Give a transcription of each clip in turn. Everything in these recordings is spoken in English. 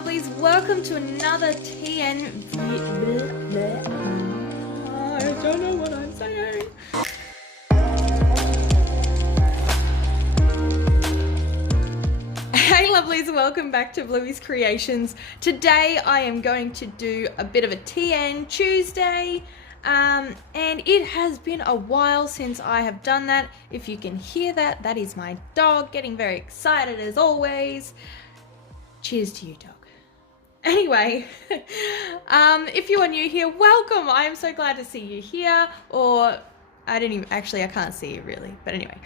lovelies, welcome to another TN I don't know what I'm saying. Hey lovelies, welcome back to Bluey's Creations. Today I am going to do a bit of a TN Tuesday. And it has been a while since I have done that. If you can hear that, that is my dog getting very excited as always. Cheers to you, dog. Anyway, if you are new here, welcome. I am so glad to see you here. Or I can't see you really, but anyway,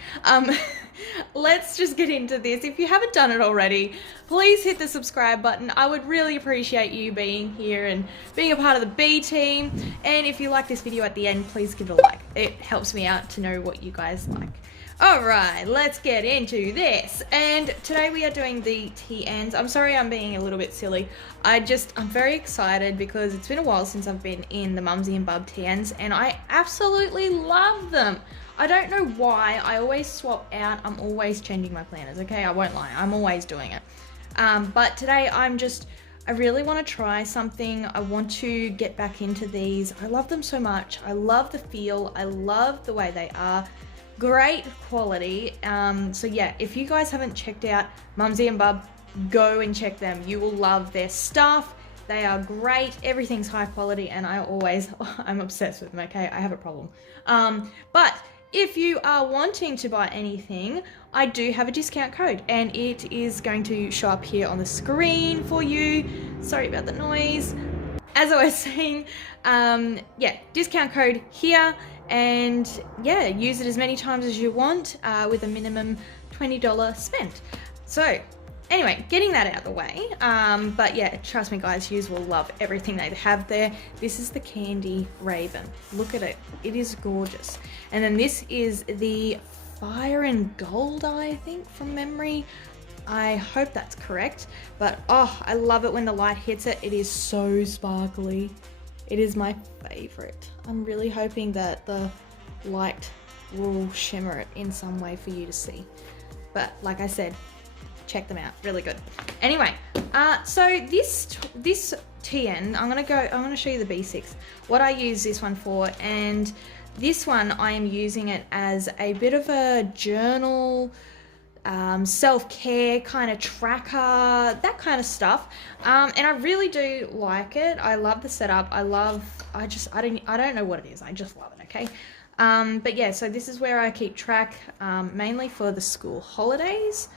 let's just get into this. If you haven't done it already, please hit the subscribe button. I would really appreciate you being here and being a part of the B team. And if you like this video at the end, please give it a like. It helps me out to know what you guys like. All right, let's get into this. And today we are doing the TNs. I'm sorry I'm being a little bit silly. I'm very excited because it's been a while since I've been in the Mumsy Bub TNs and I absolutely love them. I don't know why. I always swap out. I'm always changing my planners, okay? I won't lie. I'm always doing it. But today I really want to try something. I want to get back into these. I love them so much. I love the feel. I love the way they are. Great quality. So yeah, if you guys haven't checked out Mumsy Bub, go and check them. You will love their stuff. They are great. Everything's high quality and I'm obsessed with them, okay? I have a problem. But if you are wanting to buy anything, I do have a discount code and it is going to show up here on the screen for you. Sorry about the noise. As I was saying, yeah, discount code here. And yeah, use it as many times as you want with a minimum $20 spent. So anyway, getting that out of the way. But yeah, trust me guys, you will love everything they have there. This is the Candy Raven. Look at it. It is gorgeous. And then this is the Fire and Gold Eye, I think, from memory. I hope that's correct. But oh, I love it when the light hits it. It is so sparkly. It is my favorite. I'm really hoping that the light will shimmer it in some way for you to see. But like I said, check them out, really good. Anyway, so this TN, I'm gonna show you the B6, what I use this one for, and this one I am using it as a bit of a journal, self-care kind of tracker, that kind of stuff, and I really do like it. I love the setup. I don't know what it is, I just love it, okay? But yeah, so this is where I keep track, mainly for the school holidays,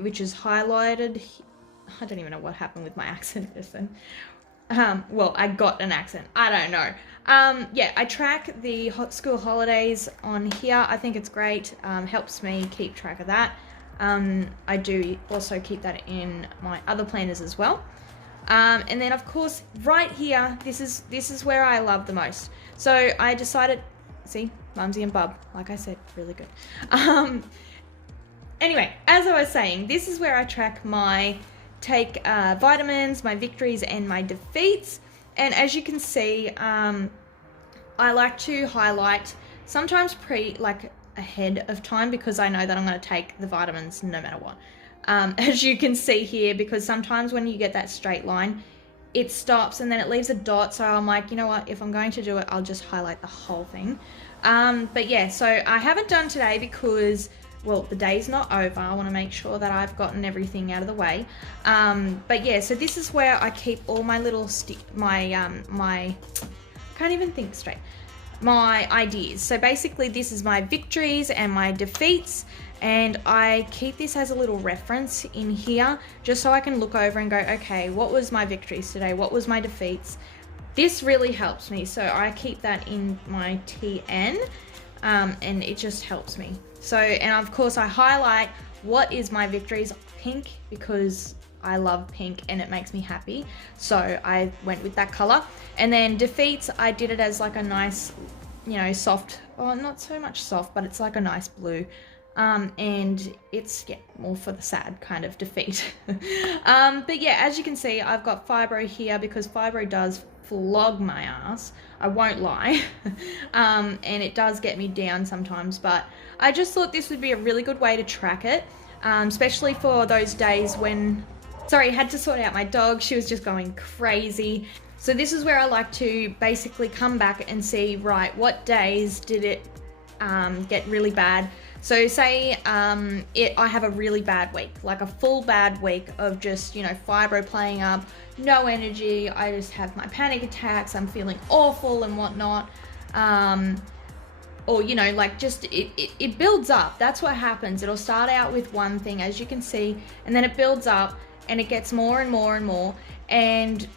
which is highlighted. I don't even know what happened with my accent just then. Well, I got an accent, I don't know. Yeah, I track the school holidays on here. I think it's great, helps me keep track of that. I do also keep that in my other planners as well. And then of course right here, this is where I love the most. So I decided, see, Mumsy Bub, like I said, really good. Anyway, as I was saying, this is where I track my vitamins, my victories and my defeats. And as you can see, I like to highlight sometimes ahead of time because I know that I'm going to take the vitamins no matter what. As you can see here, because sometimes when you get that straight line, it stops and then it leaves a dot. So I'm like, you know what, if I'm going to do it, I'll just highlight the whole thing. But yeah, so I haven't done today because, well, the day's not over. I want to make sure that I've gotten everything out of the way. But yeah, so this is where I keep all my little can't even think straight. My ideas. So basically this is my victories and my defeats, and I keep this as a little reference in here just so I can look over and go, okay, what was my victories today? What was my defeats? This really helps me. So I keep that in my TN, and it just helps me. So, and of course I highlight what is my victories pink because I love pink and it makes me happy. So I went with that color. And then defeats, I did it as like a nice, you know, soft, well, not so much soft, but it's like a nice blue. And it's, yeah, more for the sad kind of defeat. But yeah, as you can see, I've got fibro here because fibro does flog my ass. I won't lie. And it does get me down sometimes, but I just thought this would be a really good way to track it, especially for those days when Sorry, had to sort out my dog. She was just going crazy. So this is where I like to basically come back and see, right, what days did it get really bad. So say I have a really bad week, like a full bad week of just, you know, fibro playing up, no energy, I just have my panic attacks, I'm feeling awful and whatnot. Or, you know, like just it builds up. That's what happens. It'll start out with one thing, as you can see, and then it builds up and it gets more and more and more. And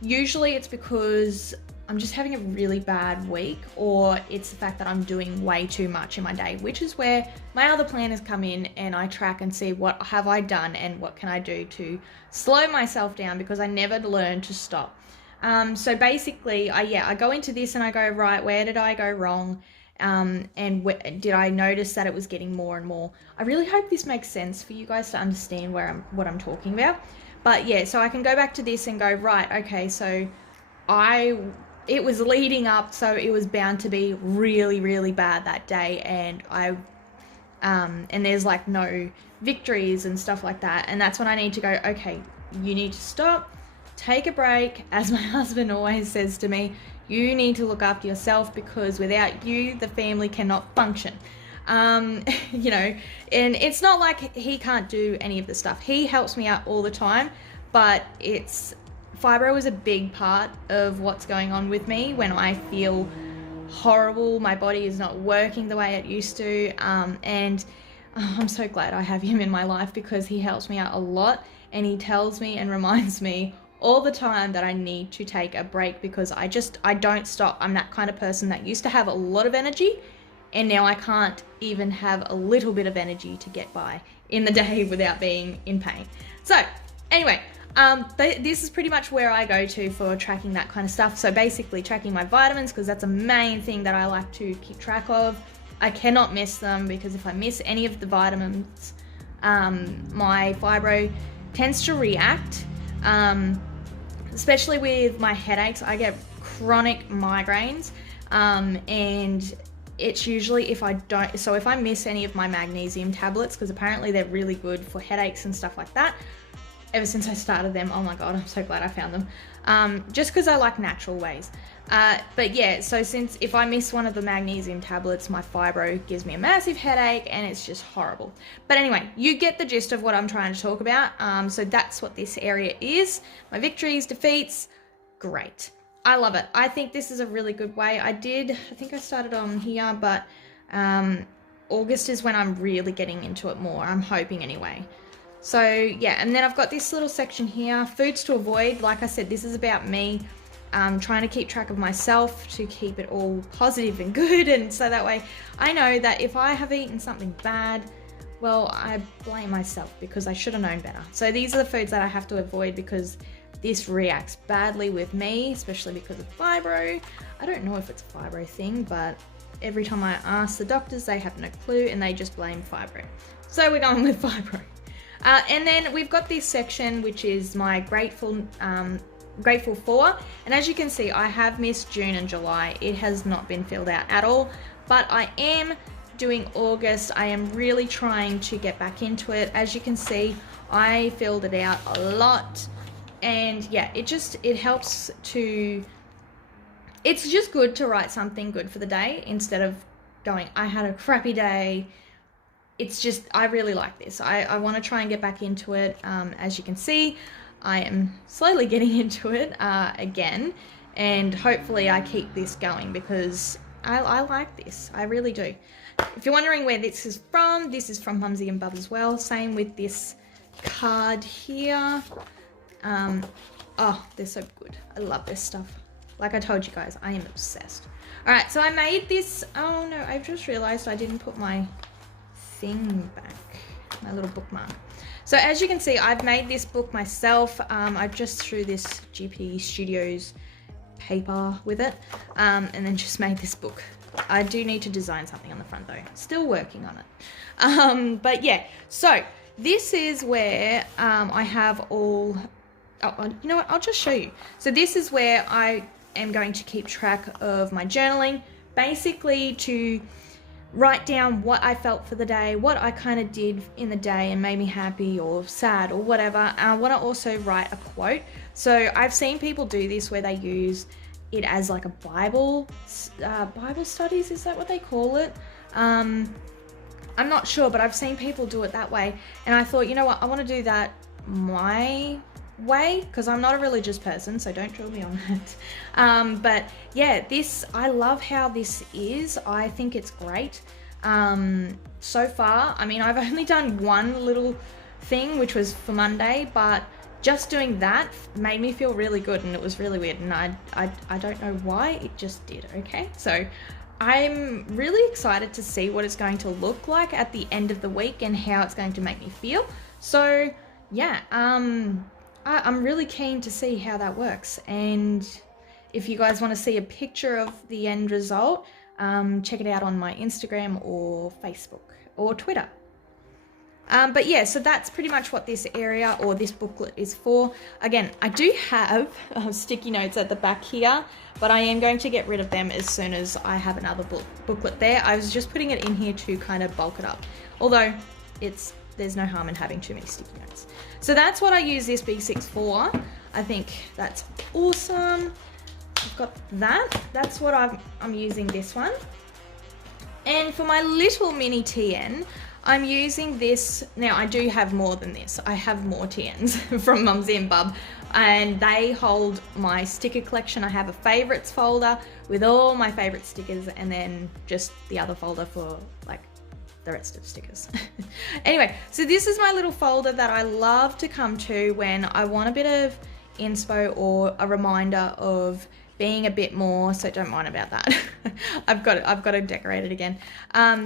usually it's because I'm just having a really bad week, or it's the fact that I'm doing way too much in my day, which is where my other planners come in and I track and see what have I done and what can I do to slow myself down, because I never learned to stop. So basically, I go into this and I go, right, where did I go wrong? And did I notice that it was getting more and more? I really hope this makes sense for you guys to understand what I'm talking about. But yeah, so I can go back to this and go, right, okay, so it was leading up, so it was bound to be really, really bad that day, and and there's like no victories and stuff like that, and that's when I need to go, okay, you need to stop, take a break. As my husband always says to me, you need to look after yourself, because without you, the family cannot function. You know, and it's not like he can't do any of the stuff. He helps me out all the time, but fibro is a big part of what's going on with me when I feel horrible, my body is not working the way it used to, and I'm so glad I have him in my life, because he helps me out a lot, and he tells me and reminds me all the time that I need to take a break, because I don't stop. I'm that kind of person that used to have a lot of energy, and now I can't even have a little bit of energy to get by in the day without being in pain. So anyway, this is pretty much where I go to for tracking that kind of stuff. So basically tracking my vitamins, because that's a main thing that I like to keep track of. I cannot miss them, because if I miss any of the vitamins, my fibro tends to react, especially with my headaches. I get chronic migraines, and it's usually if I miss any of my magnesium tablets, because apparently they're really good for headaches and stuff like that. Ever since I started them, oh my god, I'm so glad I found them. Just because I like natural ways. But yeah, so if I miss one of the magnesium tablets, my fibro gives me a massive headache, and it's just horrible. But anyway, you get the gist of what I'm trying to talk about. So that's what this area is. My victories, defeats, great. I love it. I think this is a really good way. I think I started on here, but August is when I'm really getting into it more. I'm hoping anyway. So yeah, and then I've got this little section here, foods to avoid. Like I said, this is about me trying to keep track of myself to keep it all positive and good, and so that way I know that if I have eaten something bad, well, I blame myself, because I should have known better. So these are the foods that I have to avoid, because this reacts badly with me, especially because of fibro. I don't know if it's a fibro thing, but every time I ask the doctors, they have no clue, and they just blame fibro. So we're going with fibro. And then we've got this section, which is my grateful for, and as you can see, I have missed June and July. It has not been filled out at all, but I am doing August. I am really trying to get back into it. As you can see, I filled it out a lot, and yeah, it helps to, it's just good to write something good for the day instead of going, I had a crappy day. It's just, I really like this. I want to try and get back into it. As you can see, I am slowly getting into it again, and hopefully I keep this going, because I like this. I really do. If you're wondering where this is from Mumsy Bub as well. Same with this card here. Oh, they're so good. I love this stuff. Like I told you guys, I am obsessed. All right, so I made this. Oh no, I've just realized I didn't put my thing back, my little bookmark. So as you can see, I've made this book myself. I just threw this GP Studios paper with it, and then just made this book. I do need to design something on the front though. Still working on it. But yeah, so this is where I have all, you know what, I'll just show you. So this is where I am going to keep track of my journaling, basically to write down what I felt for the day, what I kind of did in the day and made me happy or sad or whatever. I want to also write a quote. So I've seen people do this where they use it as like a Bible studies, is that what they call it? I'm not sure, but I've seen people do it that way. And I thought, you know what, I want to do that my way, because I'm not a religious person, so don't drill me on it. But yeah, I love how this is. I think it's great. So far, I mean, I've only done one little thing, which was for Monday, but just doing that made me feel really good, and it was really weird, and I don't know why, it just did. Okay, so I'm really excited to see what it's going to look like at the end of the week and how it's going to make me feel. So yeah, I'm really keen to see how that works. And if you guys want to see a picture of the end result, check it out on my Instagram or Facebook or Twitter. But yeah, so that's pretty much what this area or this booklet is for. Again, I do have sticky notes at the back here, but I am going to get rid of them as soon as I have another booklet there. I was just putting it in here to kind of bulk it up. Although there's no harm in having too many sticky notes. So that's what I use this B6 for. I think that's awesome. I've got that. That's what I'm using this one. And for my little mini TN, I'm using this. Now I do have more than this. I have more TNs from Mumsy Bub, and they hold my sticker collection. I have a favorites folder with all my favorite stickers, and then just the other folder for like the rest of the stickers. Anyway, so this is my little folder that I love to come to when I want a bit of inspo or a reminder of being a bit more, so don't mind about that. I've got to decorate it again.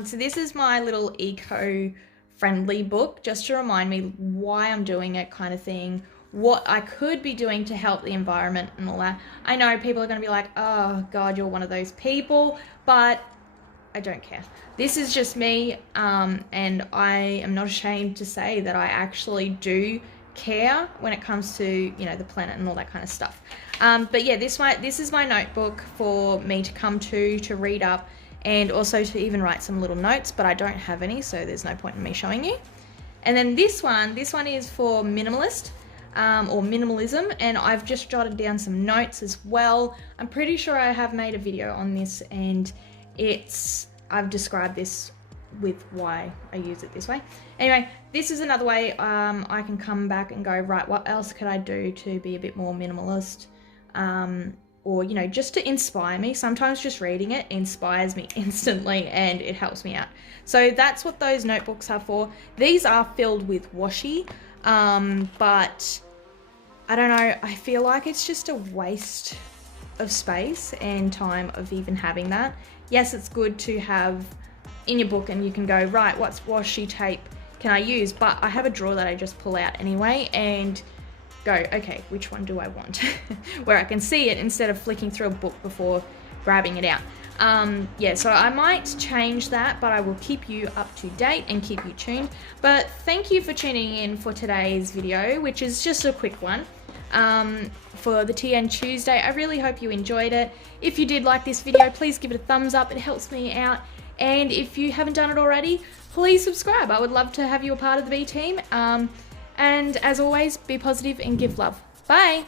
So this is my little eco-friendly book, just to remind me why I'm doing it, kind of thing, what I could be doing to help the environment and all that. I know people are going to be like, oh God, you're one of those people, but I don't care. This is just me, and I am not ashamed to say that I actually do care when it comes to, you know, the planet and all that kind of stuff. But yeah, this is my notebook for me to come to read up, and also to even write some little notes, but I don't have any, so there's no point in me showing you. And then this one is for minimalist, or minimalism, and I've just jotted down some notes as well. I'm pretty sure I have made a video on this, and I've described this with why I use it this way. Anyway, this is another way I can come back and go, right, what else could I do to be a bit more minimalist, or, you know, just to inspire me. Sometimes just reading it inspires me instantly, and it helps me out. So that's what those notebooks are for. These are filled with washi, but I don't know, I feel like it's just a waste of space and time of even having that. Yes, it's good to have in your book, and you can go, right, what's washi tape can I use? But I have a drawer that I just pull out anyway and go, okay, which one do I want? Where I can see it instead of flicking through a book before grabbing it out. Yeah, so I might change that, but I will keep you up to date and keep you tuned. But thank you for tuning in for today's video, which is just a quick one. For the TN Tuesday. I really hope you enjoyed it. If you did like this video, please give it a thumbs up. It helps me out. And if you haven't done it already, please subscribe. I would love to have you a part of the B team. And as always, be positive and give love. Bye.